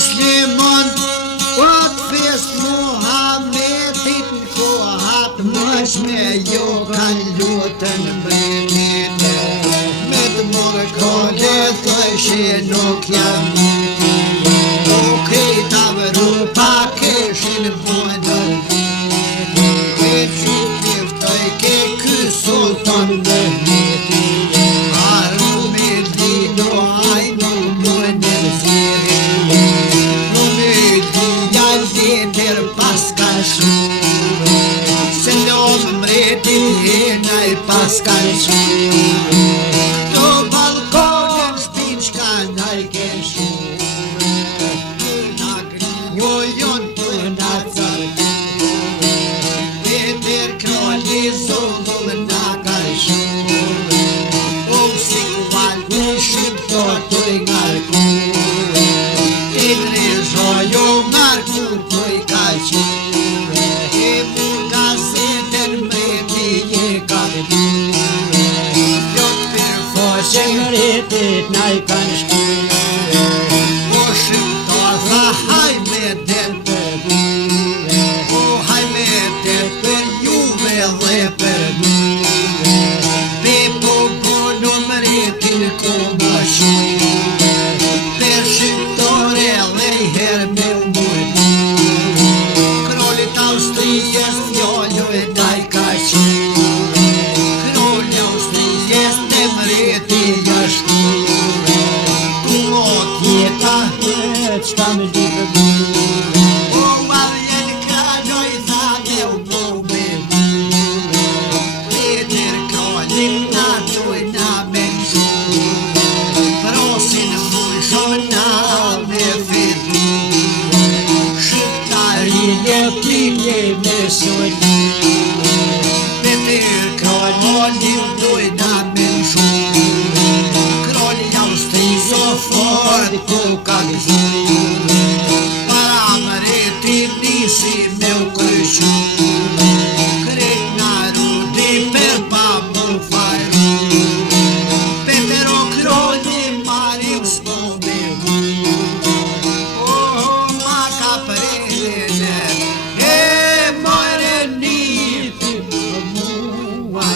Muslimon Wat fest Muhammedit Kohat Mash me jo kan lutën mbretit Med mor kole thëshe nuk jam O krejta vëru pa keshin bojnër Ke që pjeftoj ke kë sultan dhe Arru me dido ajnu mojnër zire Paskan shumë Këto balkonin shpin shka naj ken shumë Në grinjojon të në cërë Vetër kralli zollull në kaj shumë O si kuval të shqipto të i ngarku I nërëzhojo ngarku të i kaj shumë E mu gazetën mreti e ka Shëngëritit n'aj kanë shkujë O shqiptar tha haj me del për bujë O haj me del për juve dhe për bujë Pe popollu mretin ku më shujë Për shqiptare dhe i her me mujë Krollit Austrijes fjollu e n'aj ka shujë Krollit Austrijes të mretin Qka me di për bure O marjen krajoj zate u bobe bure Peter krojnim na toj na me shure Prosin fushon na me fetire Shqiptarine plije me sojtire Peter krojnim toj na me shure Krojnë Austrisë o fort ku ka gëzure Para mreti nisi me u kryqure Krejt nga rudi per pa mu fajrure Peter o krojnë marim s'mo me gure O ma ka prejnë E mojre niti mua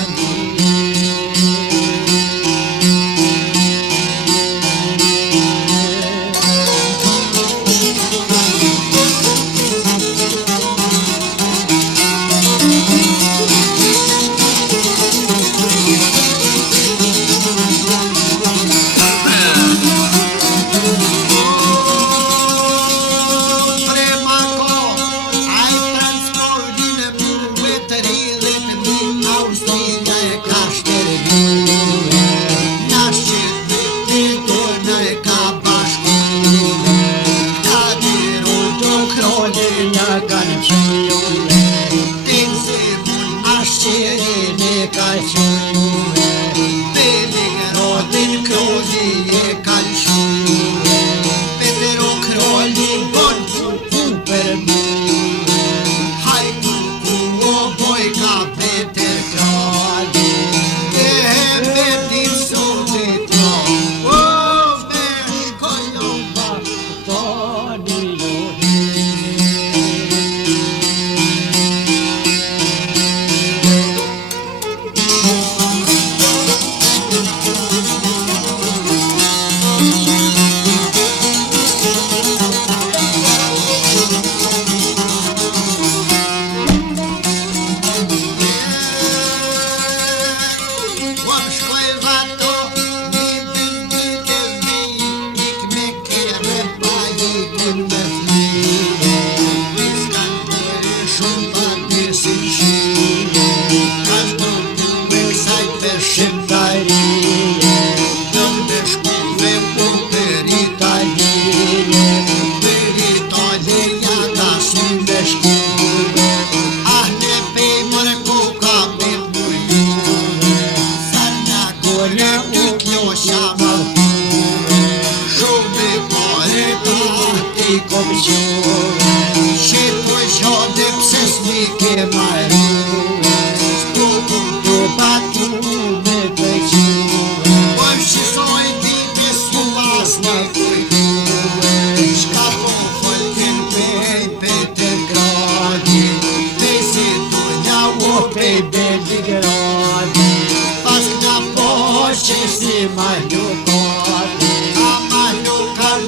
Escapou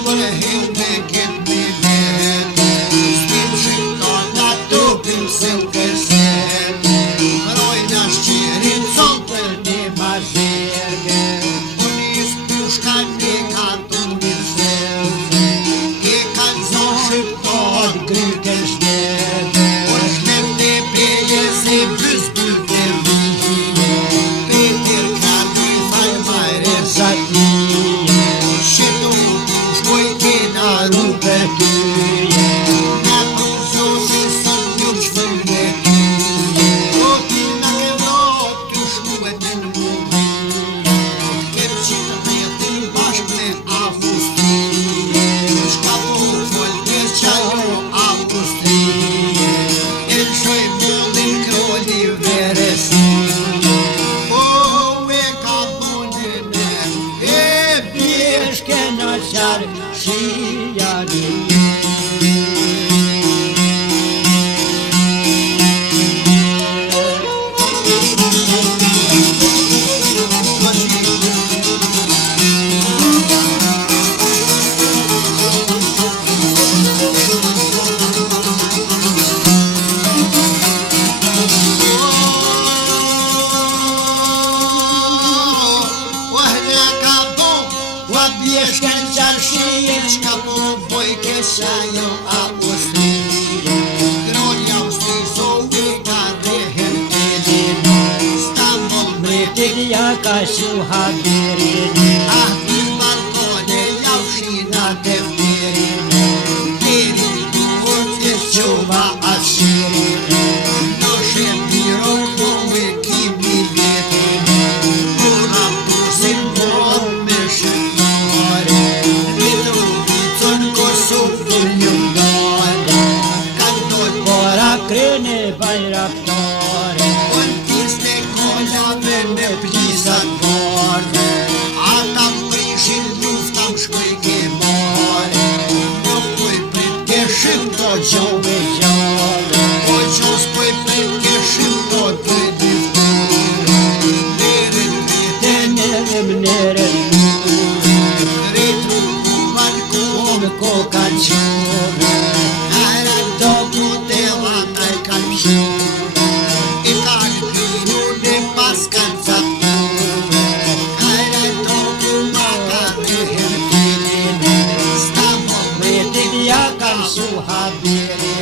për heu me get me vete, s'tim shqiptar nga tupin se u kërsete, rojna shqirin son për një mazhege, unis pushka një kantu një zeve, i kanë zon shqiptar gryke shtete, unë shlem të peje se bës bëte vije, petir kanë i falj majre zatije, shitu shkoj kena rupe tyje, na pruzo si sën një qfërne tyje, o ti në ke vrot të shkuet në mundije, kem qitë rjetin bashk me Austrije, shka po foltes qajo Austrije, elshoj mullin kroli veresije, o e ka bundin e bjeshke në qarë shijani. Bjeshken qarshije, qka po boj kesha jo Austrije, Gronja Austriso i ka rehen telini, Stambol mretilja ka shu habirini, i balkone javshina defterini, Derin duhet të qova ashirini, Noshe biro kove kimi vjetini, Kura pusin bon me shëtare, Mitrovicën Kosovën ljumdare, Kantoj pora krene bajraktare, Unë piste kollave me plisat varne, Ata prishin luftam shkoj ke mare, Nuk poj prit ke shim to gjove gjave, O qos poj prit ke shim to të difture, Neren veten edhe mneren mure, Retru kuman kumë ko kanë qure, Ara do kutela taj kanë qure, I kanë pinu në pas kanë zapture, Ara do kuma ka rehen filin, Stambol mretilja kanë shu habirin,